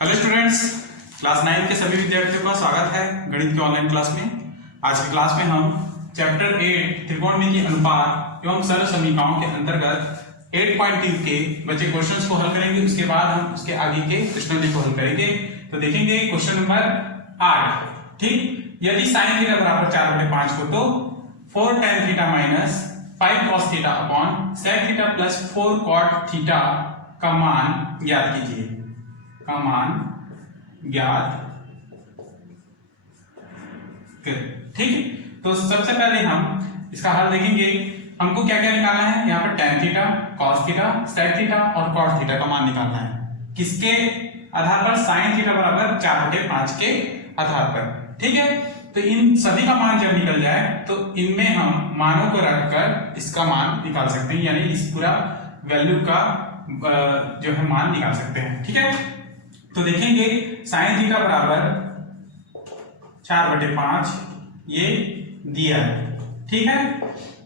Hello students, class 9 के सभी विद्यार्थियों का स्वागत है गणित के ऑनलाइन क्लास में। आज की क्लास में हम चैप्टर 8 त्रिकोणमिति अनुपात एवं सरल समीकरणों के अंतर्गत 8.2 के बचे क्वेश्चंस को हल करेंगे। उसके बाद हम उसके आगे के प्रश्नों को हल करेंगे। तो देखेंगे क्वेश्चन नंबर 8। ठीक, यदि sin थीटा बराबर 4/5 हो तो 4 tan theta minus 5 cos theta upon sec theta plus 4 cot theta का मान ज्ञात कीजिए। का मान ज्ञात करें। ठीक है, तो सबसे पहले हम इसका हल देखेंगे। हमको क्या क्या निकालना है? यहाँ पर tan theta, cos theta, sec theta और cot थीटा का मान निकालना है। किसके आधार पर? sin थीटा बराबर 4/5 के आधार पर। ठीक है, तो इन सभी का मान जब निकल जाए तो इनमें हम मानों को रखकर इसका मान निकाल सकते हैं, यानी इस पूरा वैल्यू का जो है मान निकाल सकते हैं। ठीक है, तो देखेंगे sin थीटा बराबर 4/5 ये दिया है। ठीक है,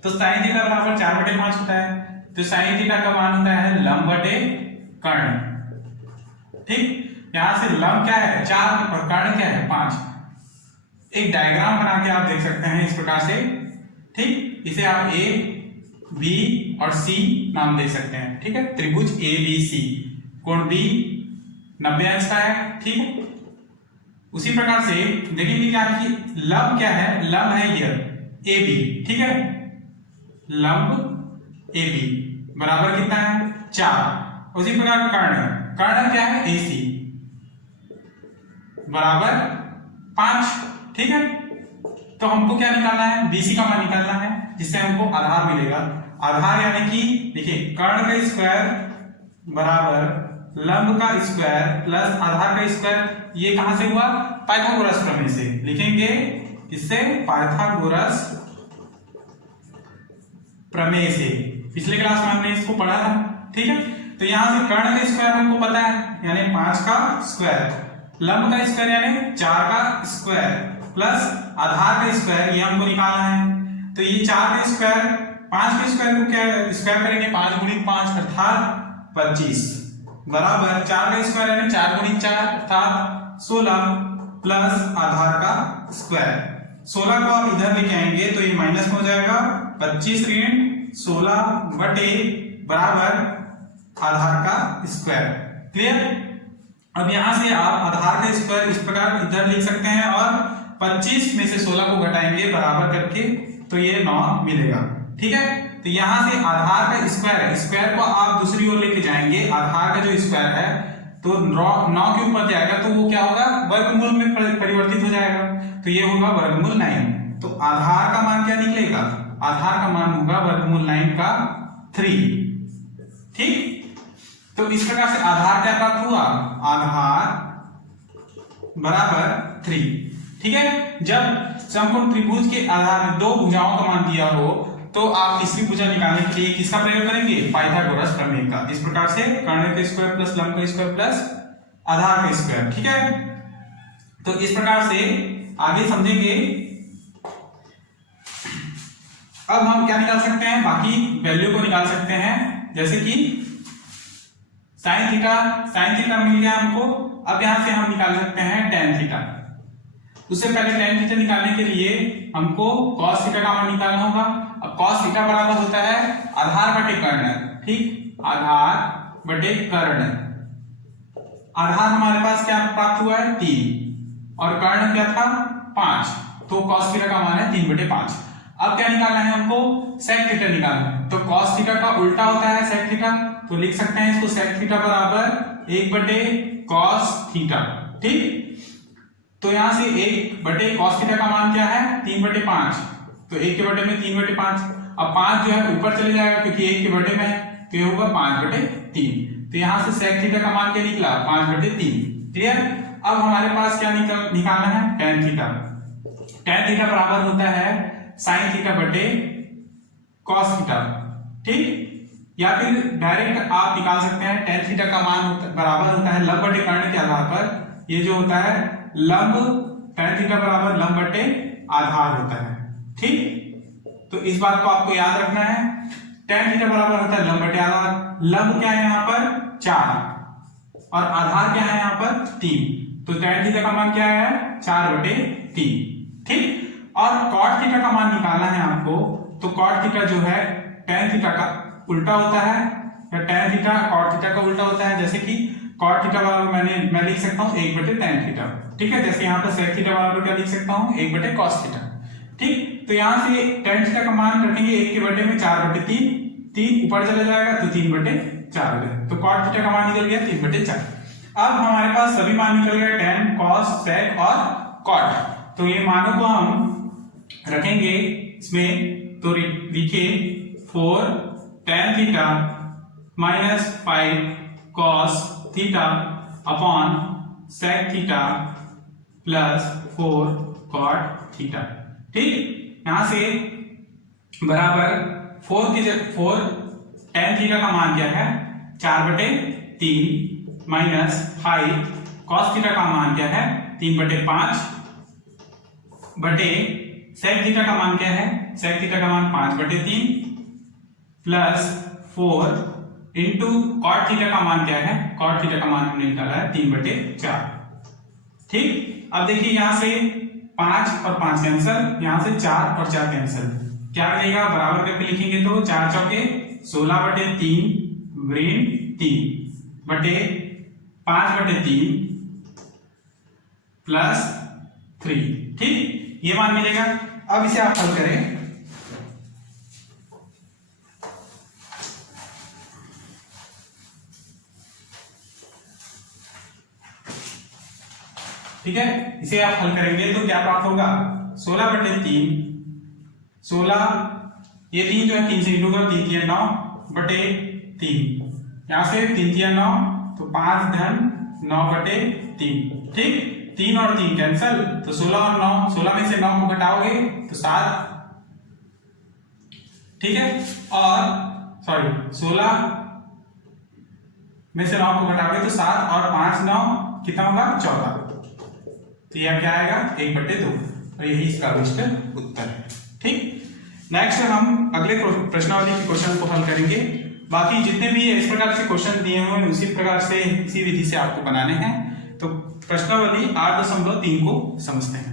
तो sin थीटा बराबर 4/5 होता है, तो sin थीटा का मान होता है लंब बटे कर्ण। ठीक, यहां से लंब क्या है 4 और कर्ण क्या है 5। एक डायग्राम बना के आप देख सकते हैं इस प्रकार से। ठीक, इसे आप ए बी और सी नाम दे सकते हैं। ठीक है, त्रिभुज ए बी सी, कोण बी 90 अंश का है। ठीक है, उसी प्रकार से देखेंगे क्या कि लंब क्या है? लंब है ये ए बी। ठीक है, लंब ए बी बराबर कितना है 4। उसी प्रकार कर्ण, कर्ण क्या है ए सी बराबर 5। ठीक है, तो हमको क्या निकालना है? बीसी का मान निकालना है, जिससे हमको आधार मिलेगा। आधार यानी कि देखिए कर्ण का स्क्वायर बराबर लंब का स्क्वायर प्लस आधार का स्क्वायर। ये कहां से हुआ? पाइथागोरस प्रमेय से। लिखेंगे किससे? पाइथागोरस प्रमेय से। पिछले क्लास में हमने इसको पढ़ा था। ठीक है, तो यहां से कर्ण का स्क्वायर हमको पता है, यानी 5 का स्क्वायर, लंब का स्क्वायर यानी 4 का स्क्वायर प्लस आधार का स्क्वायर, ये हमको निकालना है। तो ये 4 का स्क्वायर 5 के स्क्वायर को क्या स्क्वायर करेंगे? 5 गुणित 5 अर्थात 25 बराबर 4 का स्क्वायर यानी 4 गुणित 4 अर्थात 16 प्लस आधार का स्क्वायर। 16 को आप इधर लेके आएंगे तो ये माइनस में हो जाएगा। 25 ऋण 16 बटे बराबर आधार का स्क्वायर। क्लियर? अब यहां से आप आधार का स्क्वायर इस प्रकार इधर लिख सकते हैं और 25 में से 16 को घटाएंगे बराबर करके, तो ये 9 मिलेगा। ठीक है, तो यहां से आधार का स्क्वायर है, स्क्वायर को आप दूसरी ओर लेके जाएंगे। आधार का जो स्क्वायर है तो 9 के ऊपर जाएगा तो वो क्या होगा? वर्गमूल में परिवर्तित हो जाएगा, तो ये होगा वर्गमूल 9। तो आधार का मान क्या निकलेगा? आधार का मान होगा वर्गमूल 9 का 3। ठीक, तो इस प्रकार से आधार क्या प्राप्त हुआ? आधार बराबर 3। ठीक है, जब समकोण त्रिभुज के आधार में दो भुजाओं का मान दिया हो तो आप तीसरी भुजा निकालने के लिए किसका प्रयोग करेंगे? पाइथागोरस प्रमेय का। इस प्रकार से कर्ण का स्क्वायर प्लस लंब का स्क्वायर प्लस आधार का स्क्वायर। ठीक है, तो इस प्रकार से आगे समझेंगे। अब हम क्या निकाल सकते हैं? बाकी वैल्यू को निकाल सकते हैं, जैसे कि sin थीटा मिल गया हमको। अब यहां से हम निकाल सकते हैं tan थीटा। उससे पहले tan थीटा निकालने के लिए हमको cos थीटा का मान निकालना होगा। अब cos थीटा बराबर होता है आधार बटे कर्ण। ठीक, आधार बटे कर्ण। आधार हमारे पास क्या प्राप्त हुआ है? 3 और कर्ण क्या था? 5, तो cos थीटा का मान है 3/5। अब क्या निकालना है हमको? sec थीटा निकालना है। तो cos थीटा का उल्टा होता है sec थीटा, तो लिख सकते हैं इसको sec थीटा बराबर 1/cos थीटा। ठीक, तो यहां से 1/cos थीटा का मान क्या है? 3/5, तो 1 के बटे में 3/5। अब 5 जो है ऊपर चले जाएगा क्योंकि 1 के बटे में है, तो ये होगा 5/3। तो यहां से sec थीटा का मान क्या निकला? 5/3। क्लियर? अब हमारे पास क्या निकालना है? tan theta. tan थीटा बराबर होता है sin थीटा बटे cos थीटा। ठीक, या फिर डायरेक्ट आप निकाल सकते हैं tan थीटा का मान बराबर होता है लंब बटे कर्ण के आधार पर। ये जो होता है लंब, tan थीटा बराबर लंब बटे आधार होता है। ठीक, तो इस बात को आपको याद रखना है। tan थीटा बराबर होता है लंब बटे आधार। लंब क्या है यहाँ पर? 4, और आधार क्या है यहाँ पर 3, तो tan थीटा का मान क्या है 4/3। ठीक, और cot थीटा का मान निकालना है आपको, तो cot थीटा जो है tan थीटा का उल्टा होता है, या tan थीटा cot थीटा का उल्टा होता है। जैसे कि cot थीटा बराबर मैं लिख सकता हूँ 1/tan थीटा। ठीक है, जैसे यहाँ पर sec थीटा बराबर क्या लिख सकता हूँ 1/cos थीटा। ठीक, तो यहाँ से tan थीटा का मान रखेंगे 1 के बटे में 4/3, 3 ऊपर चला जाएगा तो 3/4 हो गया, तो cot थीटा का मान निकल गया 3/4। अब हमारे पास सभी मान निकल गए tan, cos, sec और cot, तो ये मानों को हम रखेंगे इसमें, तो लिखिए 4 tan theta minus 5 cos theta upon sec theta plus 4 cot theta. ठीक, यहां से बराबर 4 tan थीटा का मान क्या है 4/3 माइनस 5 cos थीटा का मान क्या है 3/5 बटे sec थीटा का मान क्या है, sec थीटा का मान 5/3 प्लस 4 इंटू cot थीटा का मान क्या है, cot थीटा का मान हमने निकाला है 3/4। ठीक, अब देखिए यहां से 5 और 5 कैंसिल, यहां से 4 और 4 कैंसिल, क्या मिलेगा बराबर करके लिखेंगे तो 4 चौके 16/3 ऋण 3 बटे 5/3 प्लस 3। ठीक, ये मान मिलेगा। अब इसे आप हल करें, ठीक है, इसे आप हल करेंगे तो क्या प्राप्त होगा 16/3, 16 ये 3 जो है 3 से इंटू कर 3 3 9/3, यहां से 3 3 9 तो 5 धन 9/3। ठीक, 3 और 3 कैंसल, तो 16 और 9, 16 में से 9 को घटाओगे तो 7। ठीक है, और सॉरी 16 में से 9 को घटाओगे तो 7 और 5 9 कितना होगा 14, तो यह क्या आएगा 1/2, और यही इसका अभिष्ट उत्तर है। ठीक, नेक्स्ट हम अगले प्रश्नावली के क्वेश्चन को हल करेंगे। बाकी जितने भी इस प्रकार से क्वेश्चन दिए हुए हैं उसी प्रकार से इसी विधि से आपको बनाने हैं। तो प्रश्नावली 8.3 को समझते हैं।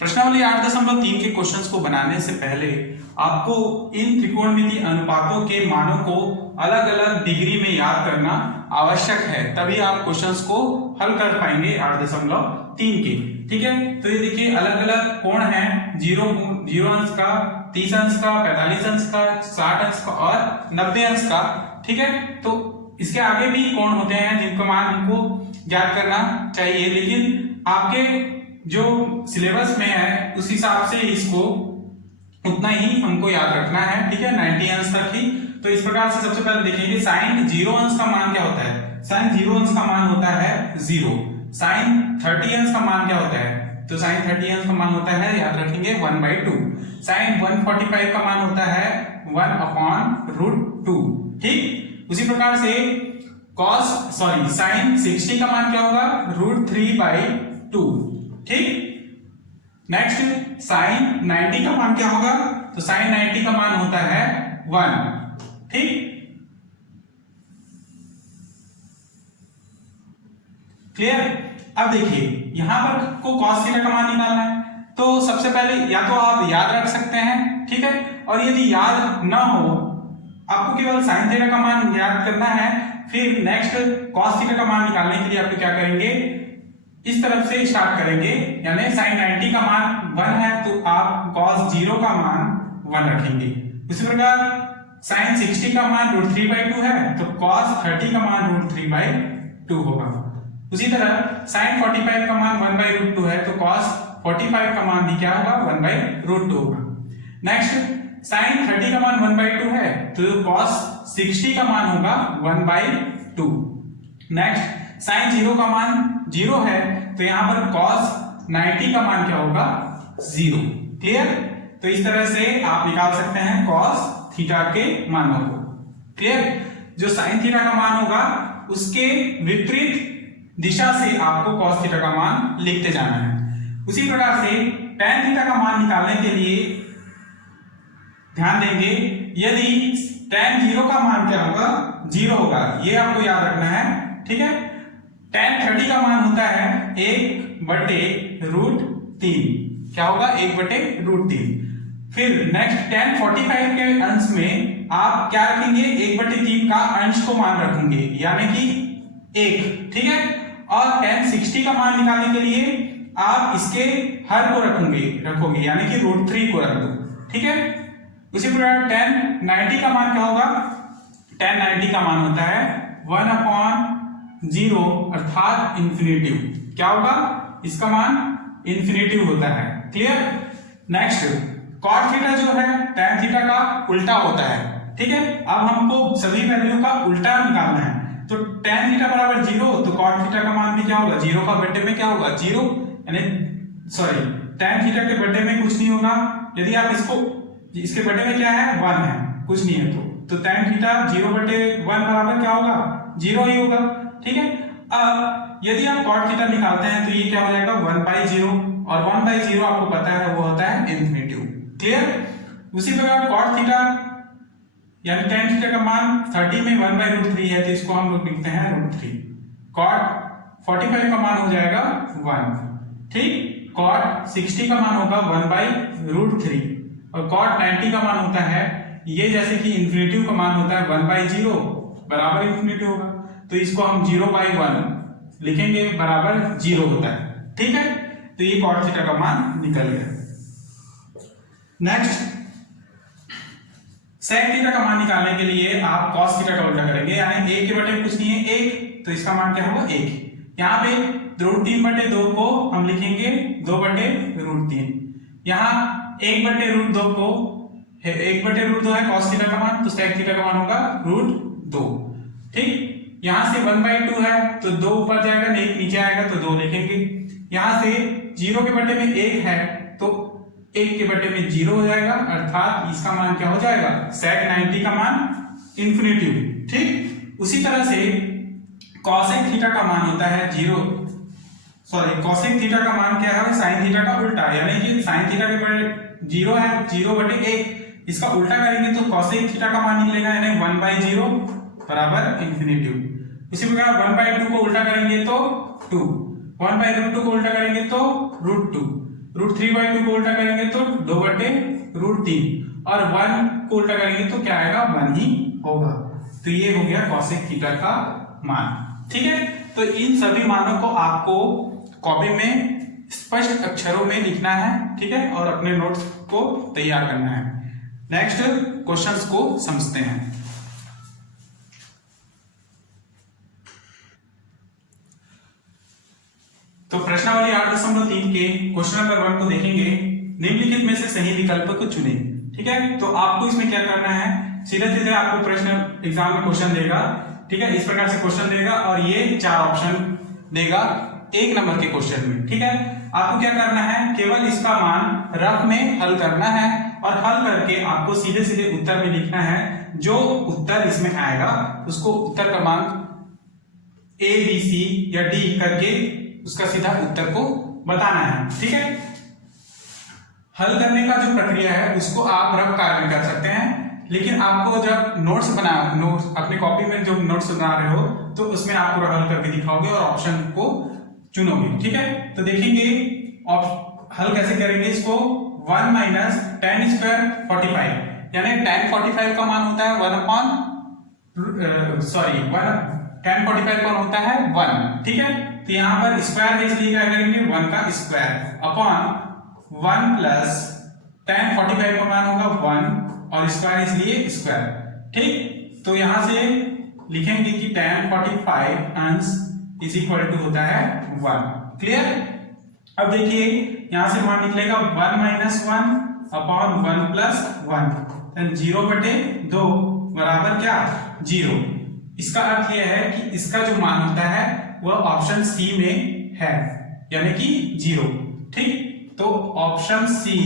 प्रश्नावली 8.3 के क्वेश्चंस को बनाने से पहले आपको इन त्रिकोणमिति अनुपातों के मानों को अलग अलग डिग्री में याद करना आवश्यक है, तभी आप क्वेश्चंस को हल कर पाएंगे 8.3 के। ठीक है, तो ये देखिए अलग अलग कोण हैं, 0 अंश का, 30 अंश का, 45 अंश का, 60 अंश का और 90 अंश का। ठीक है, तो इसके आगे भी कोण होते हैं जिनका मान हमको ज्ञात करना चाहिए, लेकिन आपके जो सिलेबस में है उस हिसाब से इसको उतना ही हमको याद रखना है। ठीक है, 90 अंश तक ही। तो इस प्रकार से सबसे पहले देखेंगे साइन 0 अंश का मान क्या होता है, साइन 0 अंश का मान होता है 0। साइन 30 अंश का मान क्या होता है, तो साइन 30 अंश का मान होता है, याद रखेंगे 1/2। साइन 145 का मान होता है 1/√2। ठीक, उसी प्रकार से साइन 60 का मान क्या होगा √3/2। ठीक, नेक्स्ट साइन 90 का मान क्या होगा, तो साइन 90 का मान होता है 1। ठीक, क्लियर। अब देखिए यहां पर को cos थीटा का मान निकालना है, तो सबसे पहले या तो आप याद रख सकते हैं, ठीक है, और यदि याद ना हो आपको केवल साइन थीटा का मान याद करना है, फिर नेक्स्ट cos थीटा का मान निकालने के लिए आप क्या करेंगे, इस तरफ से स्टार्ट करेंगे, यानी साइन 90 का मान 1 है तो आप cos 0 का मान 1 रखेंगे। उसी प्रकार साइन 60 का मान √3/2 है तो cos 30 का मान √3/2 होगा। उसी तरह साइन 45 का मान 1/√2 है तो cos 45 का मान भी क्या होगा 1/√2 होगा। नेक्स्ट साइन 30 का मान 1/2 है तो cos 60 का मान होगा 1/2। नेक्स्ट साइन 0 का मान 0 है तो यहां पर cos 90 का मान क्या होगा 0। क्लियर, तो इस तरह से आप निकाल सकते हैं cos थीटा के मानों को। क्लियर, जो साइन थीटा का मान होगा उसके विपरीत दिशा से आपको cos थीटा का मान लिखते जाना है। उसी प्रकार से tan थीटा का मान निकालने के लिए ध्यान देंगे, यदि tan 0 का मान क्या होगा, 0 होगा, ये आपको याद रखना है, ठीक है। tan 30 का मान होता है 1/√3, क्या होगा 1/√3। फिर नेक्स्ट tan 45 के अंश में आप क्या रखेंगे, 1/3 का अंश को मान रखेंगे, यानी कि 1, ठीक है। और tan 60 का मान निकालने के लिए आप इसके हर को रखोगे, यानी कि √3 को रख दो, ठीक है। उसी प्रकार tan 90 का मान क्या होगा, tan 90 का मान होता है 1/0 अर्थात इंफिनिटिव, क्या होगा, इसका मान इंफिनिटिव होता है, क्लियर। नेक्स्ट cot थीटा जो है tan थीटा का उल्टा होता है, ठीक है। अब हमको सभी वैल्यू का उल्टा निकालना है, तो tan थीटा बराबर 0, तो cot थीटा का मान भी क्या होगा, 0 का बटे में क्या होगा 0, यानी सॉरी tan थीटा के बटे में कुछ नहीं होगा, यदि आप इसके बटे में क्या है 1 है, कुछ नहीं है, तो tan थीटा 0/1 बराबर क्या होगा 0 ही होगा, ठीक है। अब यदि आप cot थीटा निकालते हैं तो ये क्या हो जाएगा 1/0, और 1/0 आपको पता है वो होता है इंफिनिटिव, क्लियर। उसी प्रकार cot थीटा यानी tan थीटा का मान 30 में 1/√3 है, तो इसको हम लोग लिखते हैं √3। cot 45 का मान हो जाएगा 1, ठीक। cot 60 का मान होगा 1/√3, और cot 90 का मान होता है ये, जैसे कि इंफिनिटिव का मान होता है 1/0 बराबर इंफिनिटिव होगा, तो इसको हम 0/1 लिखेंगे बराबर 0 होता है, ठीक है। तो ये cot थीटा का मान निकल गया। नेक्स्ट sec थीटा का मान निकालने के लिए आप cos थीटा का उल्टा करेंगे, यानी 1 के बटे में कुछ नहीं है 1, तो इसका मान क्या होगा 1। यहाँ पे √3/2 को हम लिखेंगे 2/√3, यहाँ 1/√2 को 1/√2 है cos थीटा का मान, तो sec थीटा का मान होगा √2, ठीक। यहां से 1/2 है तो 2 ऊपर जाएगा, नहीं नीचे आएगा तो 2 लिखेंगे। यहां से 0 के बटे में 1 है तो 1 के बटे में 0 हो जाएगा, अर्थात इसका मान क्या हो जाएगा sec 90 का मान इंफिनिटिव, ठीक। उसी तरह से cosec थीटा का मान होता है cosec थीटा का मान क्या है sin थीटा का उल्टा, यानी कि sin थीटा के बटे 0 है, 0/1, इसका उल्टा करेंगे तो cosec थीटा का मान निकलेगा, यानी 1/0 बराबर इंफिनिटिव। इसी प्रकार 1/2 को उल्टा करेंगे तो 2, 1/√2 को उल्टा करेंगे तो √2, √3/2 को उल्टा करेंगे तो 2/√3, और 1 को उल्टा करेंगे तो क्या आएगा 1 ही होगा। तो ये हो गया cosec थीटा का मान, ठीक है। तो इन सभी मानों को आपको कॉपी में स्पष्ट अक्षरों में लिखना है, ठीक है, और अपने नोट्स को तैयार करना है। नेक्स्ट क्वेश्चंस को समझते हैं। तो प्रश्नावली 8.3 के क्वेश्चन नंबर 1 को देखेंगे। निम्नलिखित में से सही विकल्प को चुनें, ठीक है। तो आपको इसमें क्या करना है, सीधे सीधे आपको प्रश्न एग्जाम में क्वेश्चन देगा, ठीक है, इस प्रकार से क्वेश्चन देगा और ये 4 ऑप्शन देगा 1 नंबर के क्वेश्चन में, ठीक है। आपको क्या करना है, केवल इसका मान रफ में हल करना है, और हल करके आपको सीधे सीधे उत्तर में लिखना है। जो उत्तर इसमें आएगा उसको उत्तर का मान A, B, C या D करके उसका सीधा उत्तर को बताना है, ठीक है। हल करने का जो प्रक्रिया है उसको आप रफ कार्य में कर सकते हैं, लेकिन आपको जब नोट्स अपने कॉपी में जो नोट्स बना रहे हो तो उसमें आप पूरा हल करके दिखाओगे और ऑप्शन को चुनोगे, ठीक है। तो देखेंगे हल कैसे करेंगे इसको। 1 - tan² 45, यानी tan 45 का मान होता है tan 45 का मान होता है 1, ठीक है। तो यहाँ पर स्क्वायर है इसलिए क्या करेंगे 1 का स्क्वायर अपॉन 1 प्लस tan 45 का मान होगा 1 और स्क्वायर इसलिए स्क्वायर, ठीक। तो यहां से लिखेंगे कि tan 45 अंश इज इक्वल टू होता है 1, क्लियर। अब देखिए यहां से मान निकलेगा 1 - 1 अपॉन 1 + 1, 0/2 बराबर क्या 0। इसका अर्थ यह है कि इसका जो मान होता है वह ऑप्शन सी में है, यानी कि 0, ठीक। तो ऑप्शन सी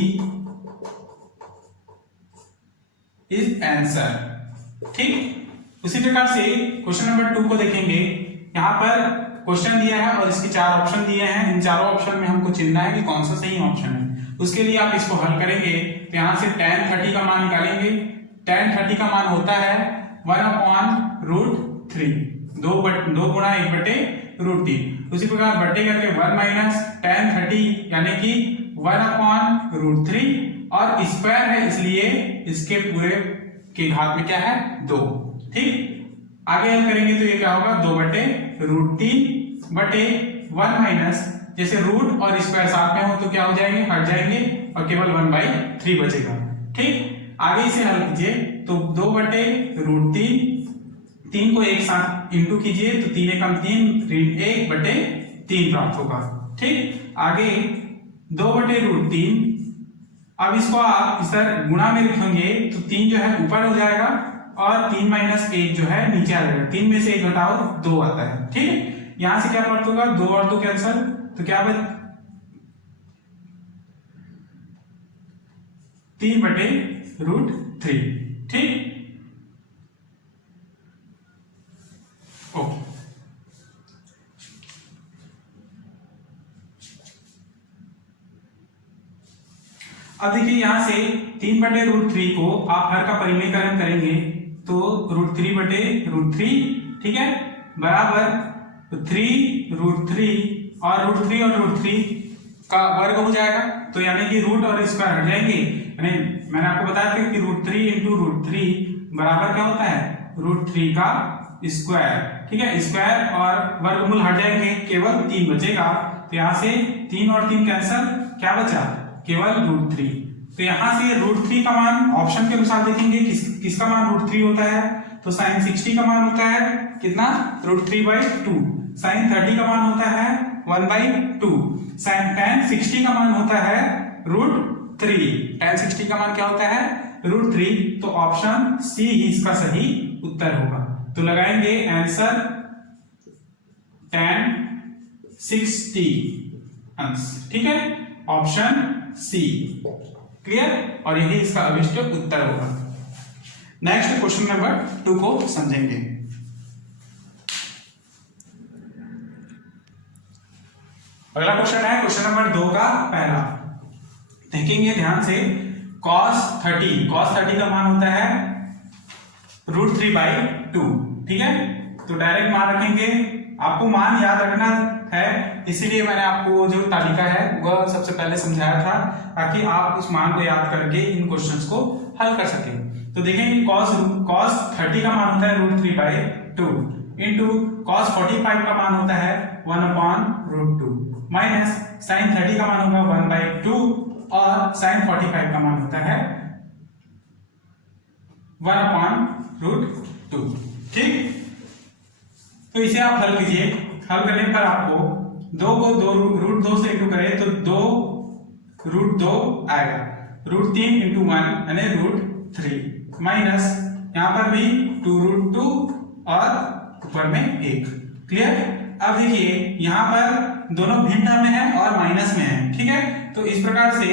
इज आंसर, ठीक। उसी प्रकार से क्वेश्चन नंबर 2 को देखेंगे। यहां पर क्वेश्चन दिया है और इसके 4 ऑप्शन दिए हैं। इन चारों ऑप्शन में हमको चुनना है कि कौन सा सही ऑप्शन है। उसके लिए आप इसको हल करेंगे तो यहाँ से tan 30 का मान निकालेंगे। tan 30 का मान होता है 1/√3, 2 गुणा 1/√3। उसी प्रकार बटे करके 1 माइनस tan 30 यानी कि 1/√3 और स्क्वायर है इसलिए इसके पूरे के घात में क्या है 2। ठीक, आगे हल करेंगे तो ये क्या होगा 2/√3 बटे 1 माइनस, जैसे रूट और स्क्वायर साथ में हो तो क्या हो जाएंगे, हट जाएंगे और केवल 1/3 बचेगा। ठीक, आगे इसे हल कीजिए तो 2/√3, 3 को एक साथ इंटू कीजिए तो 3 एकम 3, ऋण 1/3 प्राप्त होगा। ठीक, आगे 2/√3, अब इसको आप इस तरह गुणा में लिखेंगे तो 3 जो है ऊपर हो जाएगा और 3 माइनस 1 जो है नीचे आ जाएगा। 3 में से 1 घटाओ 2 आता है। ठीक है, यहां से क्या प्राप्त होगा 2 और 2 कैंसल तो क्या बच 3/√3। ठीक, ओके, अब देखिए यहां से 3/√3 को आप हर का परिमेयकरण करेंगे तो √3/√3, ठीक है, बराबर 3√3 और √3 का वर्ग हो जाएगा। तो यानी कि रूट और स्क्वायर हट जाएंगे। यानी मैंने आपको बताया था कि √3 × √3 बराबर क्या होता है √3 का स्क्वायर। ठीक है, स्क्वायर और वर्गमूल हट जाएंगे, केवल 3 बचेगा। तो यहाँ से 3 और 3 कैंसल, क्या बचा केवल √3। तो यहां से √3 का मान ऑप्शन के अनुसार देखेंगे किसका मान √3 होता है तो sin 60 का मान होता है कितना √3/2, sin 30 का मान होता है 1/2, tan 60 का मान होता है √3, tan 60 का मान क्या होता है √3। तो ऑप्शन सी ही इसका सही उत्तर होगा। तो लगाएंगे आंसर tan 60 अंश। ठीक है, ऑप्शन सी, क्लियर, और यही इसका अभिष्ट उत्तर होगा। नेक्स्ट क्वेश्चन नंबर 2 को समझेंगे। अगला क्वेश्चन है क्वेश्चन नंबर 2 का पहला। देखेंगे ध्यान से, cos 30 का मान होता है √3/2। ठीक है, तो डायरेक्ट मान रखेंगे। आपको मान याद रखना है, इसीलिए मैंने आपको जो तालिका है वह सबसे पहले समझाया था ताकि आप उस मान को याद करके इन क्वेश्चंस को हल कर सकें। तो देखेंगे cos 30 का मान होता है √3/2 इंटू cos 45 का मान होता है 1/√2 माइनस sin 30 का मान होगा 1/2 और sin 45 का मान होता है 1/√2। ठीक, तो इसे आप हल कीजिए। हल करने पर आपको 2 को √2 से इंटू करें तो 2√2 आएगा, √3 × 1 यानी √3 माइनस यहां पर भी 2√2 और ऊपर में 1। क्लियर, अब देखिए यहां पर दोनों भिन्न में है और माइनस में है। ठीक है, तो इस प्रकार से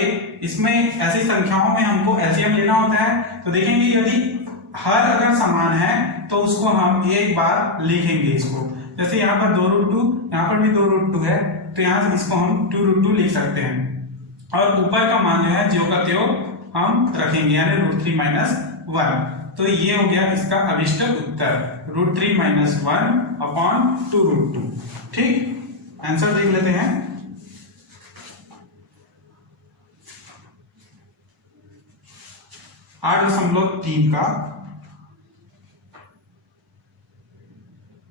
इसमें ऐसी संख्याओं में हमको एलसीएम लेना होता है। तो देखेंगे यदि हर अगर समान है तो उसको हम एक बार लिखेंगे इसको, जैसे यहाँ पर 2√2, यहाँ पर भी 2√2 है तो यहाँ से इसको हम 2√2 लिख सकते हैं और ऊपर का मान जो है ज्यों का त्यों हम रखेंगे यानी √3 - 1। तो ये हो गया इसका अभिष्ट उत्तर √3 - 1/2√2। ठीक, आंसर देख लेते हैं। 8.3 का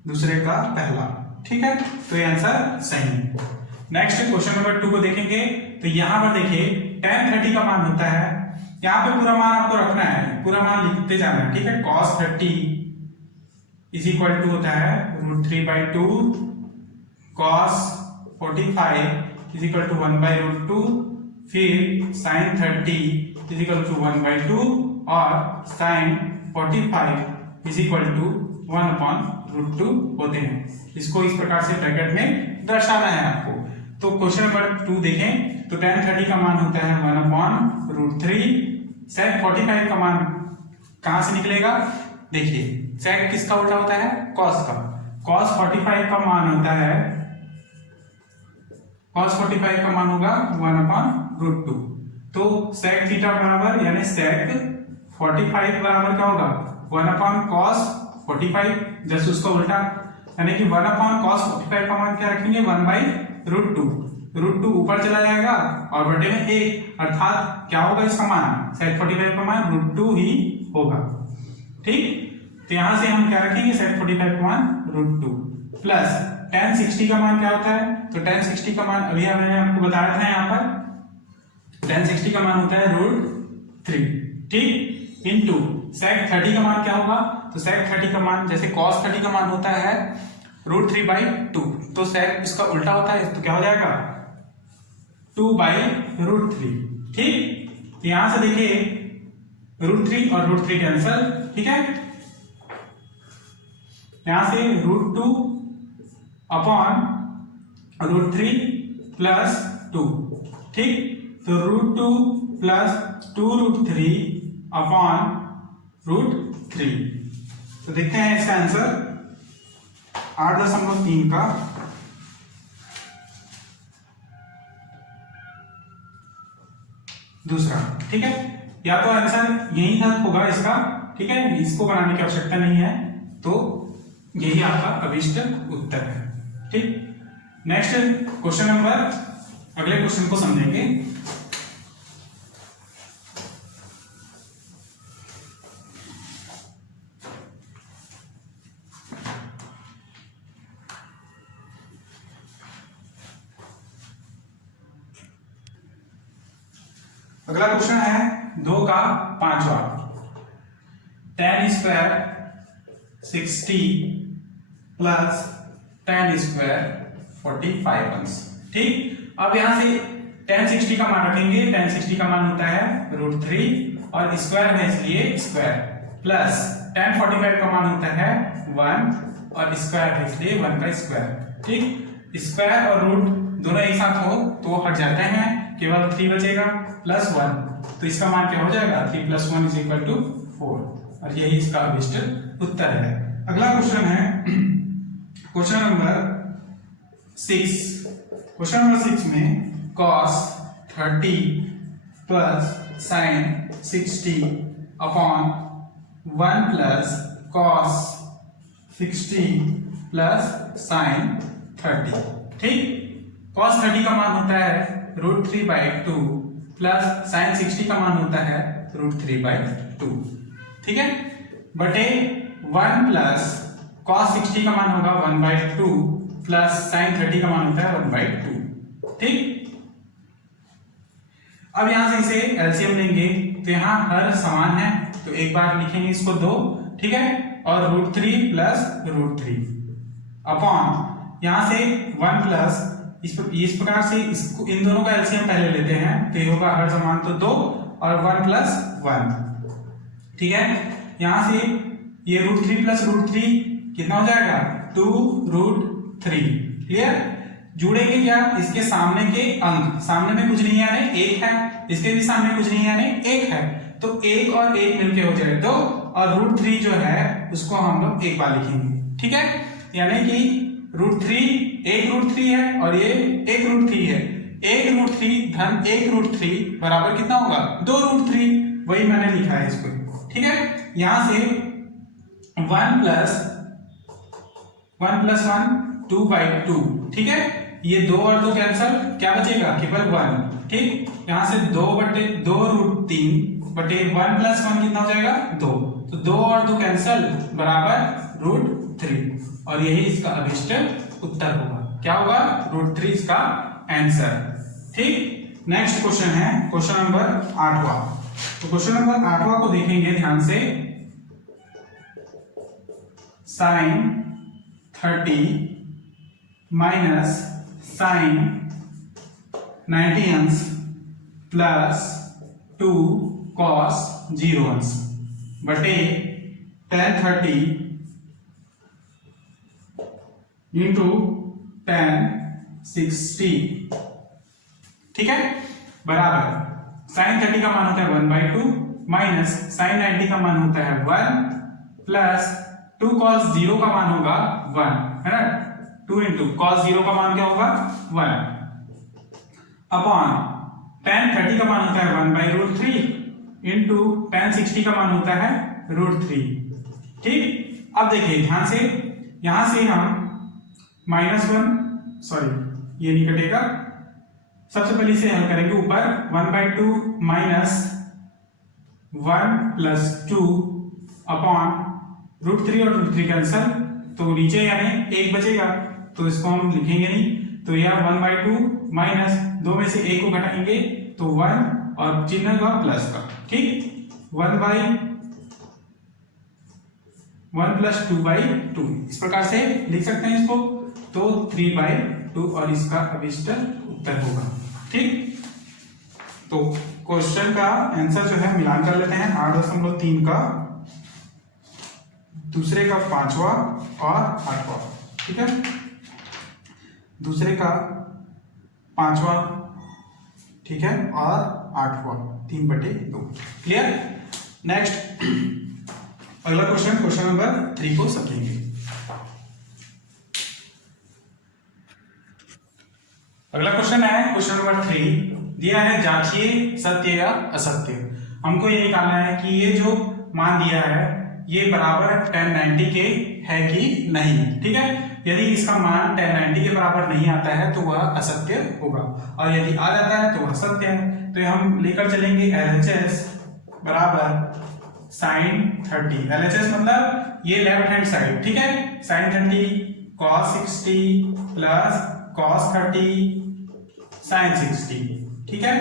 दूसरे का पहला। ठीक है, तो ये आंसर सही है। नेक्स्ट क्वेश्चन नंबर 2 को देखेंगे तो यहां पर देखिए tan 30 का मान होता है, यहां पे पूरा मान आपको रखना है, पूरा मान लिखते जाना है। ठीक है, cos 30 = होता है √3/2, cos 45 = 1/√2, फिर sin 30 = 1/2 और sin 45 = 1/√2 होते हैं। इसको इस प्रकार से ब्रैकेट में दर्शाना है आपको। तो क्वेश्चन नंबर 2 देखें तो tan 30 का मान होता है 1/√3, sec 45 का मान कहां से निकलेगा, देखिए sec किसका उल्टा होता है cos का, cos 45 का मान होता है, cos 45 का मान होगा 1/√2 तो sec थीटा बराबर यानी sec 45 बराबर क्या होगा 1 अपॉन cos 45, जस्ट उसका उल्टा यानी कि 1 अपॉन cos 45 का मान क्या रखेंगे 1 by root two, root two ऊपर चला जाएगा और बटे में 1, अर्थात क्या होगा इसका मान sec 45 का मान रूट टू ही होगा। ठीक, तो यहां से हम क्या रखेंगे sec 45 का मान रूट टू प्लस tan 60 का मान क्या होता है, तो tan 60 का मान अभी मैंने आपको बताया था यहाँ पर tan 60 का मान होता है रूट 3, ठीक, इनटू sec 30 का मान क्या होगा, तो sec 30 का मान जैसे cos 30 का मान होता है रूट 3 बाई 2, तो sec इसका उल्टा होता है तो क्या हो जाएगा 2 बाई रूट 3। ठीक, यहां से देखिए रूट 3 और रूट 3 कैंसल, ठीक है, यहां से रूट 2 अपॉन रूट 3 प्लस 2, ठीक, तो root 2 plus 2 root 3 upon root 3। तो देखते हैं इसका आंसर 8.3 का दूसरा। ठीक है, या तो आंसर यही तक होगा इसका, ठीक है, इसको बनाने की आवश्यकता नहीं है, तो यही आपका अभिष्ट उत्तर है। ठीक, नेक्स्ट क्वेश्चन नंबर, अगले क्वेश्चन को समझेंगे। अगला क्वेश्चन है 2 का 5वां, tan square 60 plus tan square 45 अंश। ठीक, अब यहां से tan 60 का मान रखेंगे, tan 60 का मान होता है रूट 3 और स्क्वायर है इसलिए स्क्वायर, प्लस tan 45 का मान होता है 1 और स्क्वायर है इसलिए 1 का स्क्वायर। ठीक, स्क्वायर और रूट दोनों एक साथ हो तो हट जाते हैं, केवल 3 बचेगा प्लस 1, तो इसका मान क्या हो जाएगा 3 प्लस 1 इज इक्वल टू 4, और यही इसका अभिष्ट उत्तर है। अगला क्वेश्चन है क्वेश्चन नंबर 6। क्वेश्चन नंबर 6 में cos 30 plus sin 60 upon 1 plus cos 60 plus sin 30। ठीक, cos 30 का मान होता है रूट 3 बाई 2 प्लस sin 60 का मान होता है रूट 3 बाई 2। ठीक है, बटे 1 प्लस cos 60 का मान होगा 1 बाई 2 प्लस sin 30 का मान होता है 1 बाई 2। ठीक, अब यहां से इसे एलसीएम लेंगे तो यहां हर समान है तो एक बार लिखेंगे इसको 2, ठीक है, और रूट 3 प्लस रूट 3 अपॉन यहां से 1 प्लस इस प्रकार से इसको इन दोनों का एलसीएम पहले लेते हैं तो ये होगा हर समान तो 2 और 1 प्लस 1। ठीक है, यहां से ये रूट 3 प्लस रूट 3 कितना हो जाएगा 2 रूट 3। क्लियर, जुड़ेंगे क्या इसके सामने के अंक, सामने में कुछ नहीं है यानी 1 है, इसके भी सामने कुछ नहीं है यानी 1 है, तो 1 और 1 मिलके हो जाए 2, और रूट 3 जो है उसको हम लोग एक बार लिखेंगे। ठीक है, यानी कि रूट 3 1 रूट 3 है और ये 1 रूट 3 है, 1 रूट 3 धन 1 रूट 3 बराबर कितना होगा 2 रूट 3, वही मैंने लिखा है इसको। ठीक है, यहां से 1 प्लस 1 2 बाई 2। ठीक है, ये 2 और 2 कैंसल, क्या बचेगा केवल 1। ठीक, यहां से 2 बटे 2 रूट 3 बटे 1 प्लस 1 कितना हो जाएगा 2, तो 2 और 2 कैंसल बराबर रूट 3, और यही इसका अभिष्ट उत्तर होगा। क्या होगा रूट 3 इसका आंसर। ठीक, नेक्स्ट क्वेश्चन है क्वेश्चन नंबर 8वां। तो क्वेश्चन नंबर 8वां को देखेंगे ध्यान से, साइन 30 माइनस साइन 90 अंश प्लस 2 कॉस 0 अंश बटे tan 30 इंटू tan 60। ठीक है, बराबर sin 30 का मान होता है 1 बाई 2 माइनस sin 90 का मान होता है 1 प्लस 2 cos 0 का मान होगा 1, है ना, 2 इंटू cos 0 का मान क्या होगा 1 अपॉन tan 30 का मान होता है 1/√3 इंटू tan 60 का मान होता है √3। ठीक, अब देखिए ध्यान से, यहां से हम -1, सॉरी ये नहीं कटेगा, सबसे पहले इसे हल करेंगे। ऊपर 1/2 माइनस 1 प्लस 2 अपॉन √3 और √3 कैंसल, तो नीचे यानी 1 बचेगा, तो इसको हम लिखेंगे नहीं, तो यह 1/2 माइनस 2 में से 1 को घटाएंगे तो 1 और चिन्ह का प्लस का। ठीक, 1 प्लस 2/2 इस प्रकार से लिख सकते हैं इसको, तो 3/2 और इसका अभिष्ट उत्तर होगा। ठीक, तो क्वेश्चन का आंसर जो है मिलान कर लेते हैं। 8.3 का दूसरे का 5वां और 8वां। ठीक है, दूसरे का 5वां, ठीक है, और 8वां 3/2। क्लियर। नेक्स्ट अगला क्वेश्चन नंबर 3 को समझेंगे। अगला क्वेश्चन है क्वेश्चन नंबर 3, दिया है जांचिए सत्य या असत्य। हमको ये निकालना है कि ये जो मान दिया है ये बराबर tan 90 के है कि नहीं। ठीक है, यदि इसका मान tan 90 के बराबर नहीं आता है तो वह असत्य होगा, और यदि आ जाता है तो वह सत्य है। तो हम लेकर चलेंगे LHS बराबर sin 30। LHS मतलब ये लेफ्ट हैंड साइड। ठीक है, sin 30 cos 60 plus cos 30 sin 60। ठीक है,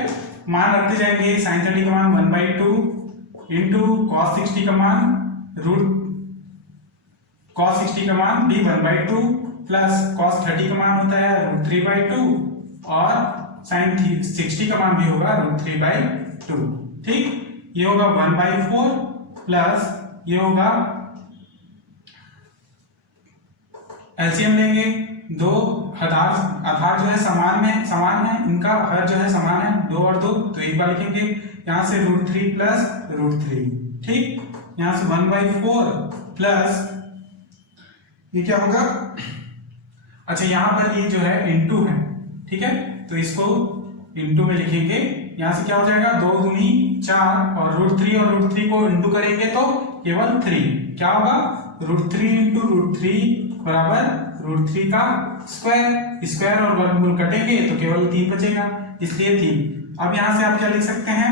मान रखते जाएंगे। sin 30 का मान 1/2 इंटू cos 60 का मान cos 60 का मान भी 1/2 प्लस cos 30 का मान होता है √3/2 और sin 60 का मान भी होगा √3/2। ठीक, ये होगा 1/4 प्लस ये होगा, एलसीएम लेंगे, दो आधार जो है समान है, इनका हर जो है समान है, 2 और 2, तो एक बार लिखेंगे यहां से √3 प्लस √3। ठीक, यहां से 1/4 प्लस ये क्या होगा, अच्छा यहां पर ये जो है इनटू है। ठीक है, तो इसको इनटू में लिखेंगे, यहां से क्या हो जाएगा 2 दूनी 4 और √3 को इनटू करेंगे तो केवल 3, क्या होगा √3 इंटू √3 बराबर √3 का स्क्वायर और वर्गमूल कटेंगे तो केवल 3 बचेगा, इसलिए 3। अब यहां से आप क्या लिख सकते हैं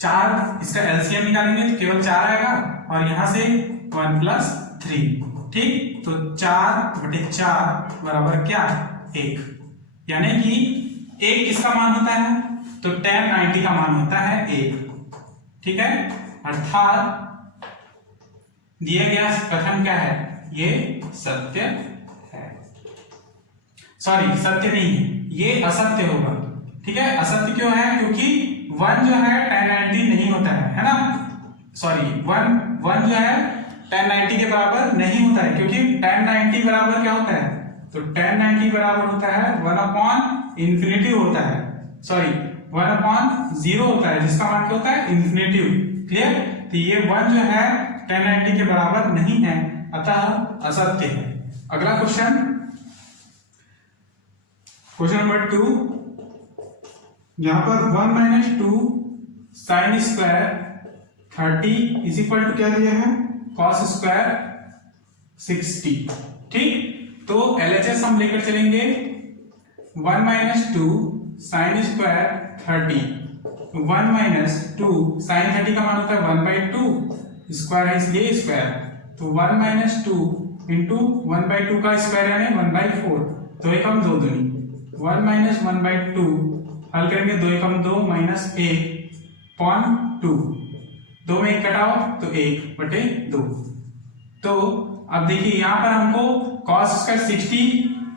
4, इसका एलसीएम निकालेंगे तो केवल 4 आएगा, और यहां से 1 प्लस 3। ठीक, तो 4/4 बराबर क्या 1, यानी कि 1 किसका मान होता है, तो tan 90 का मान होता है 1। ठीक है, अर्थात दिया गया कथन क्या है, ये सत्य है, सॉरी सत्य नहीं है, ये असत्य होगा। ठीक है, असत्य क्यों है, क्योंकि 1 जो है tan 90 नहीं होता है ना, सॉरी 1 जो है tan 90 के बराबर नहीं होता है, क्योंकि tan 90 बराबर क्या होता है, तो tan 90 बराबर होता है 1/∞ होता है, सॉरी 1/0 होता है, जिसका मान क्या होता है इन्फिनिटी। क्लियर, तो ये 1 जो है tan 90 के बराबर नहीं है, अतः असत्य है। अगला क्वेश्चन नंबर 2, यहां पर 1 - 2 sin square 30 is equal to क्या दिया है cos स्क्वायर 60। ठीक, तो LHS हम लेकर चलेंगे 1 - 2 sin स्क्वायर 30, 1 - 2 sin 30 का मान होता है 1/2, स्क्वायर है इसलिए स्क्वायर, तो 1 - 2 इंटू 1/2 का स्क्वायर यानी 1/4, 2 एकम 2 दूनी 1 - 1/2 हल करेंगे, 2 एकम 2 माइनस 1/2, 2 में 1 कटाओ तो 1/2। तो अब देखिए यहां पर हमको cos स्क्वायर 60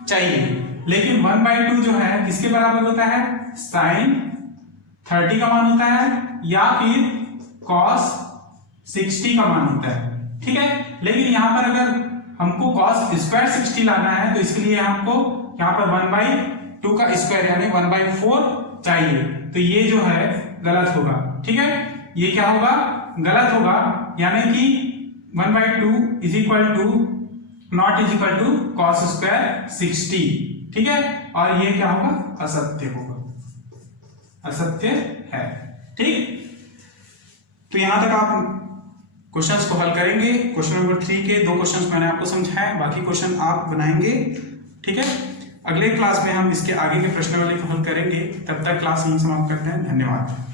चाहिए, लेकिन 1/2 जो है किसके बराबर होता है, sin 30 का मान होता है या फिर cos 60 का मान होता है। ठीक है, लेकिन यहां पर अगर हमको cos स्क्वायर 60 लाना है तो इसके लिए हमको यहां पर 1/2 का स्क्वायर यानी 1/4 चाहिए, तो ये जो है गलत होगा। ठीक है, ये क्या होगा, गलत होगा, यानी कि 1/2 is equal to not is equal to cos square 60। ठीक है, और ये क्या होगा, असत्य होगा। असत्य है। ठीक, तो यहां तक आप क्वेश्चंस को हल करेंगे। क्वेश्चन नंबर 3 के 2 क्वेश्चंस मैंने आपको समझाए, बाकी क्वेश्चन आप बनाएंगे। ठीक है, अगले क्लास में हम इसके आगे के प्रश्नावली को हल करेंगे। तब तक क्लास यहीं समाप्त करते हैं। धन्यवाद।